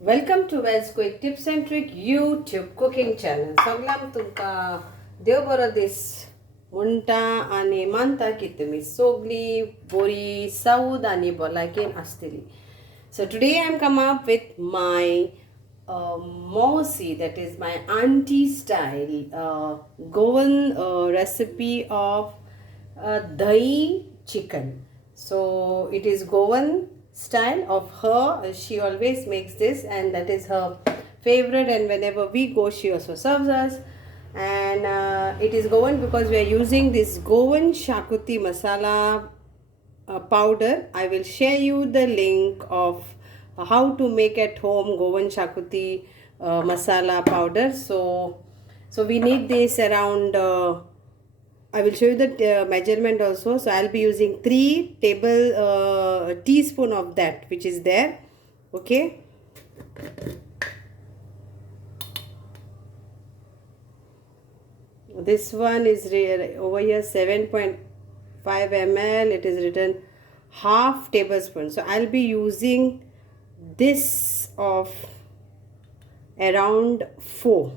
Welcome to VAL'S Quick Tips and Trick YouTube cooking channel. सगळ्यांक तुमका देव बरो दीस म्हणटा आनी मानता की तुमी सगळी बरी सावध आनी भलायकेन आसतली. So today I am come up with my mausi, that is my auntie style Goan recipe of dahi chicken. So it is Goan style of her. She always makes this and that is her favorite, and whenever we go she also serves us. And it is Goan because we are using this Goan shakuti masala powder. I will share you the link of how to make at home Goan shakuti masala powder. So we need this around I will show you the measurement also. So I'll be using 3 teaspoon of that, which is there. Okay. This one is over here 7.5 ml. It is written half tablespoon. So I'll be using this of around 4.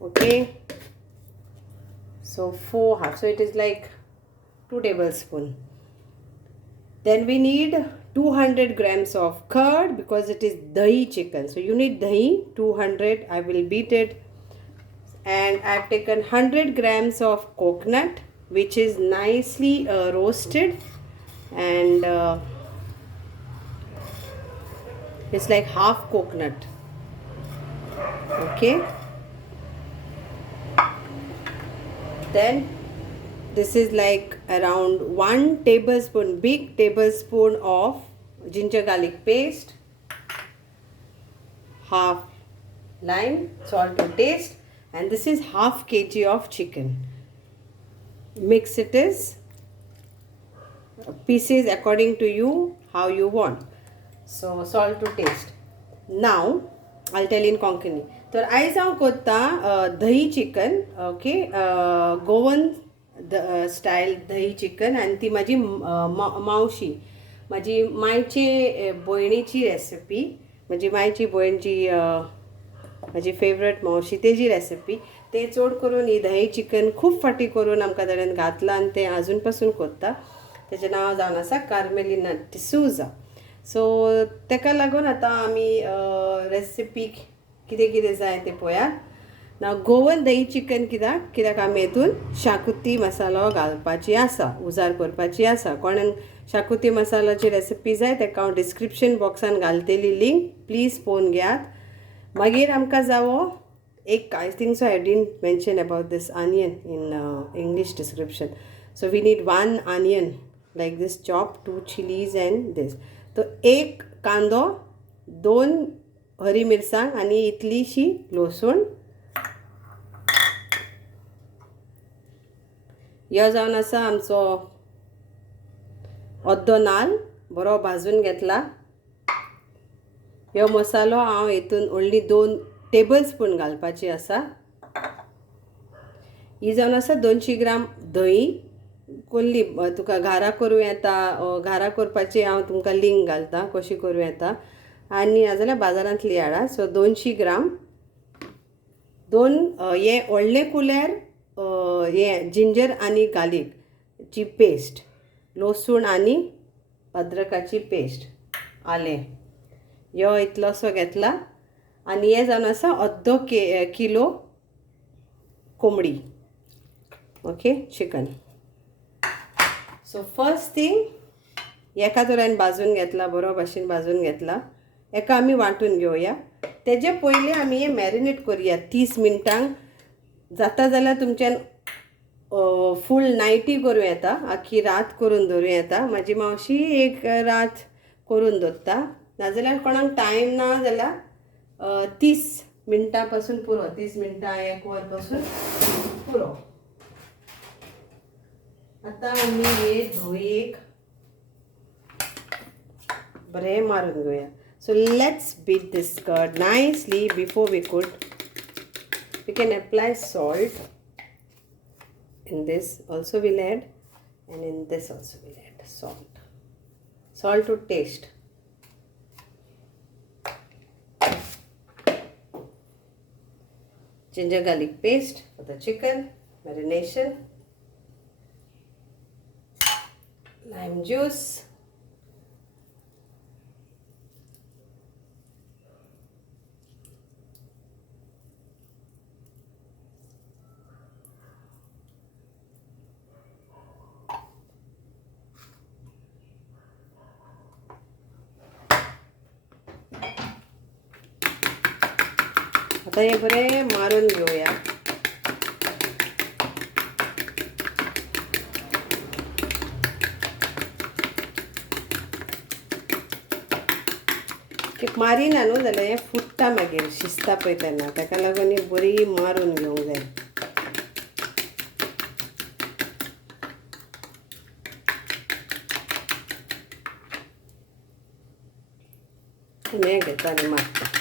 Okay. So 4 half. So it is like 2 tablespoons. Then we need 200 grams of curd because it is dahi chicken. So you need dahi 200. I will beat it. And I've taken 100 grams of coconut, which is nicely roasted, and it's like half coconut. Okay. Then this is like around 1 tablespoon, big tablespoon of ginger garlic paste, half lime, salt to taste, and this is half kg of chicken. Mix it is pieces according to you how you want. So salt to taste. Now I'll tell in Konkani. तर आयज हांव करता दही chicken. Okay, Goan style दही chicken, आनी ती म्हाजी मावशी, म्हाजी मायचे भयणीची रेसिपी, म्हाजी मायची भयण जी म्हाजी फेवरेट मावशी तेजी रेसिपी. ते चड करून ही दही चिकन खूब फाटी करून आमकां ताणें घातलां आनी तें आजून पासून करता. तेजें नांव जावन आसा कार्मेलिना डिसूजा. सो तेका लागून आतां आमी रेसिपीक कितें कितें जाय तें पळयात. नाव गोवन दही चिकन कित्याक आमी हेतून शाकुती मसालो घालपाची आसा, उजार करपाची आसा. कोणाक शाकुती मसालाची रेसिपी जाय तेका हांव डिस्क्रिप्शन बॉक्सान घालतली लिंक, प्लीज पळोवन घेयात. मागीर आमकां जावो एक, I think so I didn't mention about this onion in English description. So we need 1 onion like this chop, 2 chillies and this. तो एक कांदो, 2 हरी मिरसांग आनी इतलीशी लसूण. ह्यो जावन आसा आमचो अर्दो नाल्ल बरो भाजून घेतला. ह्यो मसालो हांव हेतून ओन्ली 2 टेबलस्पून घालपाची आसा. ही जावन आसा 200 ग्राम दही. कोल्ली तुका घारा करूं येता, घारा करपाची हांव तुमकां लिंक घालता कशी करूं येता, आनी नाजाल्यार बाजारांतली हाडा. सो 200 ग्राम, 2 हे व्हडले कुलेर हे जिंजर आनी गार्लिकची पेस्ट, लसूण आनी अद्रकाची पेस्ट, आलें, ह्यो इतलोसो घेतला. आनी हे जावन आसा अर्दो किलो कोंबडी. Okay, chicken. So first thing एका तरेन भाजून घेतला, बरो भाशेन भाजून घेतला. एका आमी वांटून घेवया. तेजे पयलीं आमी हे मॅरिनेट करुया 30 मिनटांक. जाता जाल्यार तुमच्यान फूल नायटी करूं येता, आख्खी रात करून दवरूं येता. म्हाजी मावशी एक रात करून दवरता. नाजाल्यार कोणाक टायम ना जाल्यार 30 मिनटां पासून पुरो, 30 मिनटां 1 वर पासून पुरो. आतां आमी हे धोयेक बरें मारून घेवया. So let's beat this curd nicely before we cook. We can apply salt. In this also we'll add, and in this also we'll add salt. Salt to taste. ginger garlic paste for the chicken marination, lime juice, आता हे बरे मारून घेऊया. Marina न्हू जाल्यार हें फुट्टा मागीर शिजता पळय तेन्ना, ताका लागून ही बरी मारून घेवंक जाय. हें घेता आनी मारता.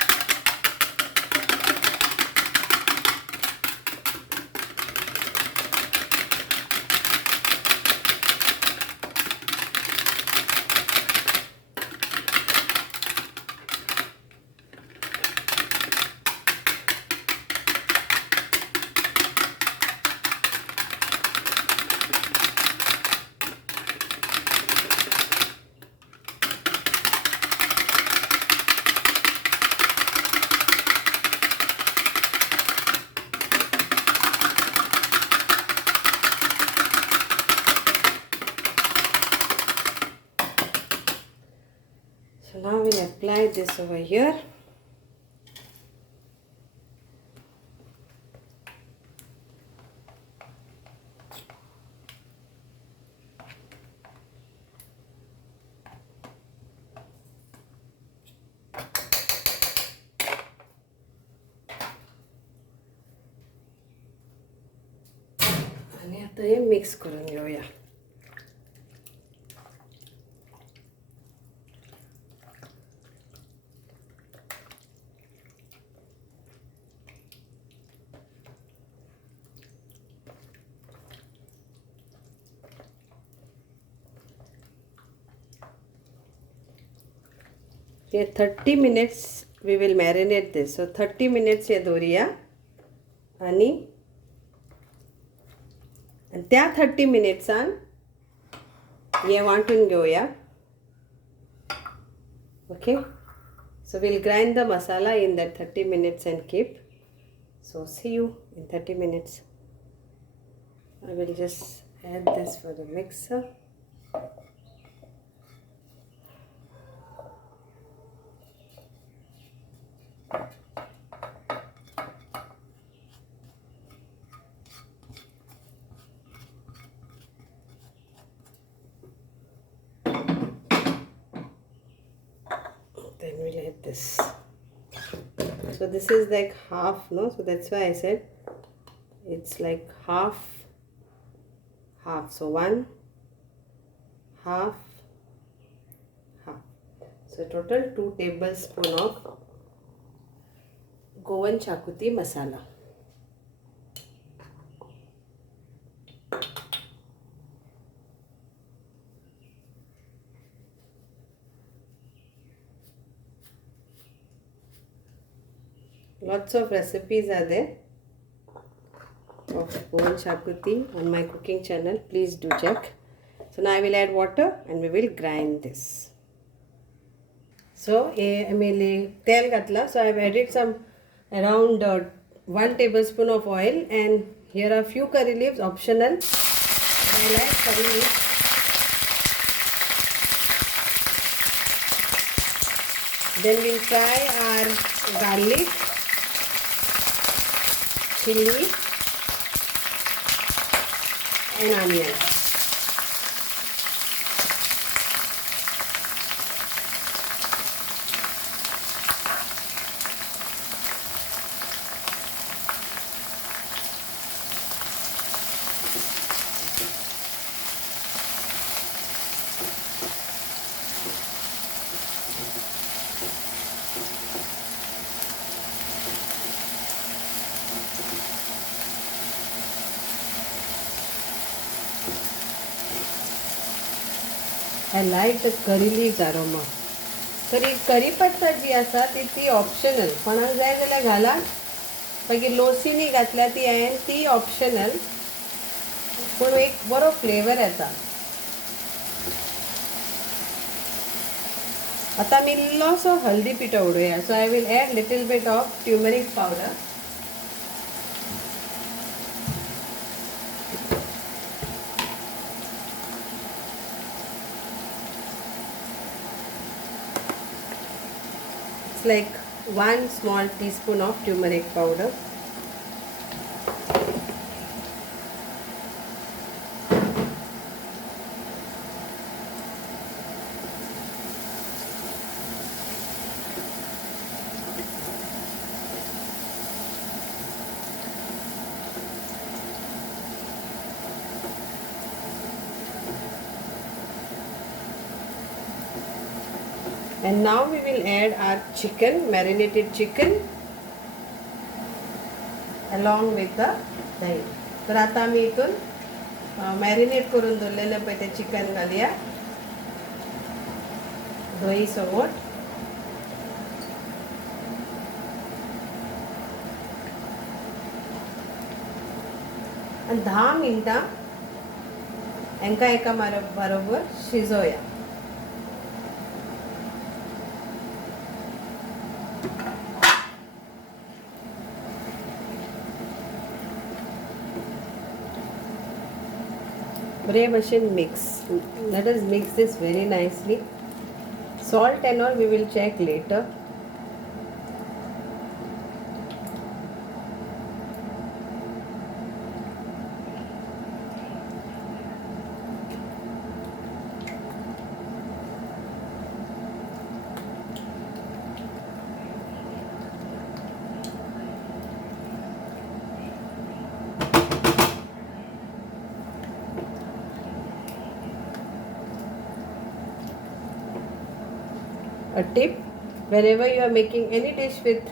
So now we'll apply this over here. आणि आता हे मिक्स करून घेऊया. ये 30 minutes we will marinate this. So 30 minutes हे दवरुया आणि त्या 30 मिनिट्सान हे वांटून घेऊया. Okay, so we'll grind the masala in that 30 minutes and keep. So see you in 30 minutes. I will just add this for the mixer. Then we'll add this. So this is like half, no? So that's why I said it's like half. So 1, half. So total 2 tablespoons of Goan Chakuti masala. Lots of recipes are there of Goan Chakuti on my cooking channel. Please do check. So now I will add water and we will grind this. So I mean tel gatla. So I have added some around 1 tablespoon of oil, and here are few curry leaves, optional. I like curry leaves. Then we'll fry our garlic, chili and onion. I like the curry leaves aroma. करी पत्ता जी आसा ती optional, कोणाक जाय जाल्यार घाला, मागीर लोसिनी घातल्या ती हांवें ती ऑप्शनल, पूण एक बरो फ्लेवर येता. आता मी इल्लोसो हल्दी पिठो उडोवया. So I will add little bit of turmeric powder. It's like 1 small teaspoon of turmeric powder. And now we will add our chicken, marinated chicken, along with the dahi. तर आता आम्ही इथून मॅरिनेट करून दवरलेलं पळय ते चिकन घालूया दही सोबत. आणि 10 मिनटां हांकां एका बरोबर शिजोवया. बरे भशेन mix. Let us mix this very nicely. Salt and all we will check later. A tip, whenever you are making any dish with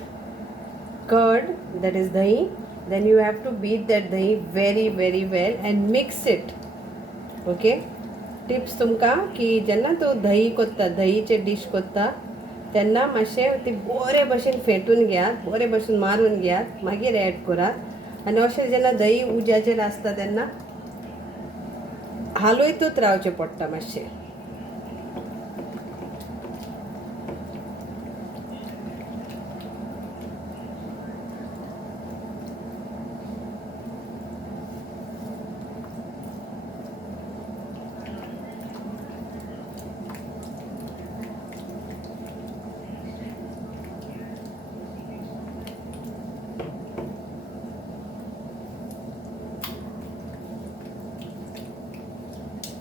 curd, that is dahi, then you have to beat that dahi very very well and mix it. Okay, tips तुमकां की जेन्ना तूं दही कोत्ता, दहीचे dish कोत्ता तेन्ना मातशें ती बरे भशेन फेटून घेयात, बरे भशेन मारून घेयात, मागीर एड करात. आनी अशें जेन्ना दही उज्याचेर आसता तेन्ना हालयतूच रावचें पडटा मातशें.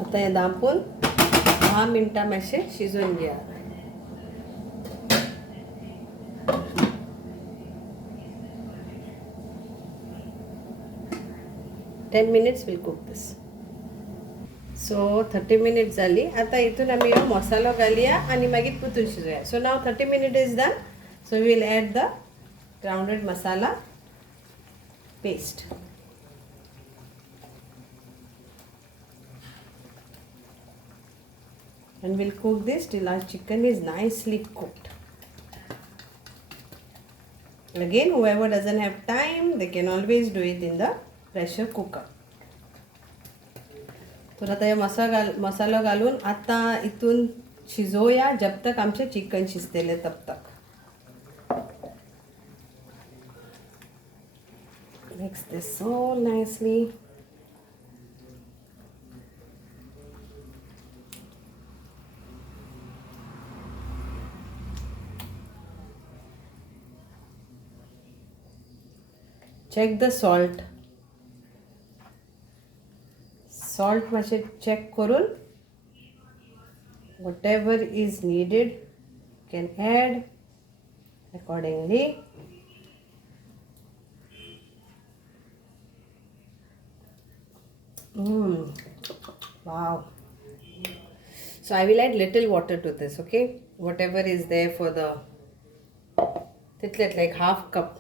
आता हे दांपून 10 मिनटां मातशें शिजोवन घेया. Ten minutes will cook this. So 30 minutes जाली. आता हितून आमी हो मसालो घालया आनी मागीर पुतून शिजोवया. So now 30 minute is done. So we will add the grounded masala paste. And we'll cook this till our chicken is nicely cooked. Again, whoever doesn't have time, they can always do it in the pressure cooker. तर आता हे मसालो घालून आता इथून शिजोया जब तक आमचे chicken शिजतेले तब तक. Mix this all nicely. Check the salt. Salt मातशें check करून whatever is needed can add accordingly. Wow. So I will add little water to this, okay? Whatever is there for the titlet, like half cup.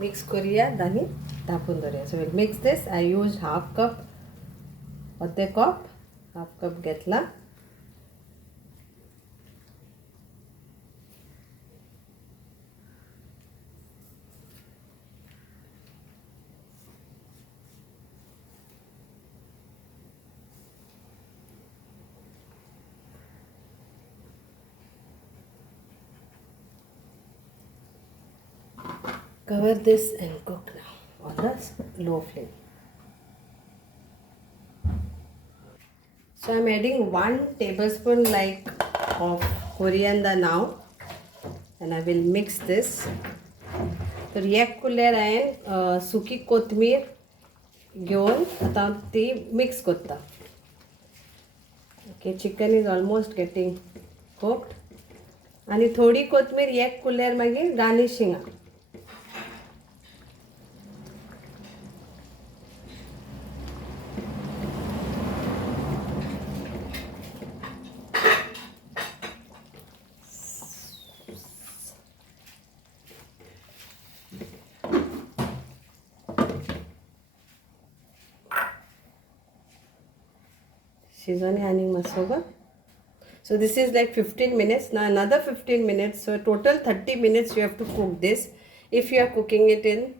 Mix करूयात आनी धापून दवरुया. So we'll mix this. I used half cup, अर्दे cup, half cup घेतला. Cover this and cook now on the low flame. So I'm adding 1 tablespoon of coriander now, and I will mix this. तर एक कुलेर हांवें सुकी कोथमीर घेवन आतां ती मिक्स करता. Okay, chicken is almost getting cooked. आनी थोडी कोथमीर एक कुलेर मागीर गार्निशिंगा. Shizone adding masoga. So this is like 15 minutes. Now another 15 minutes. So total 30 minutes you have to cook this. If you are cooking it in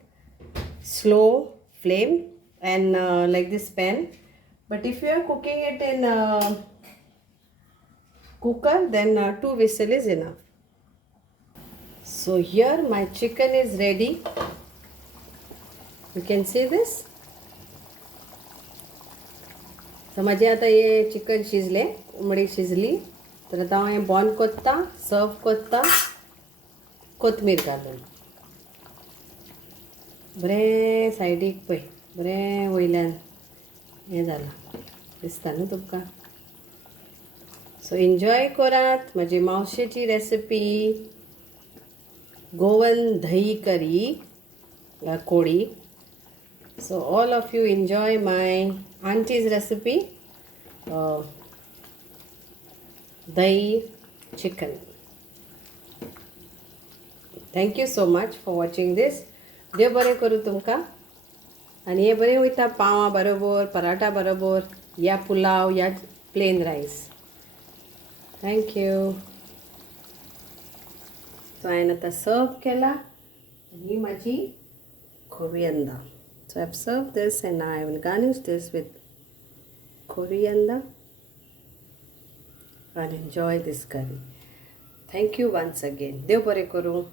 slow flame and like this pan. But if you are cooking it in cooker, then 2 whistles is enough. So here my chicken is ready. You can see this. तर माझे आता हे chicken शिजले, उमडी शिजली. तर आता हांव बंद करता, सर्व करता कोथमीर घालून. बरें सायडीक पळय, बरें वयल्यान हें जालां, दिसता न्हू तुमकां. सो एन्जॉय करात म्हजी मावशेची रेसिपी गोवन दही करी कोडी. So all of you enjoy my auntie's recipe, dahi chicken. Thank you so much for watching this. देव बरें करूं तुमकां. आनी हे बरें वयता पावा बरोबर, पराठा बरोबर, या पुलाव या plain rice. Thank you. So हांवें आतां सर्व केला. ही माझी coriander. So I've served this and now I will garnish this with coriander and enjoy this curry. Thank you once again. Dev bore kuru.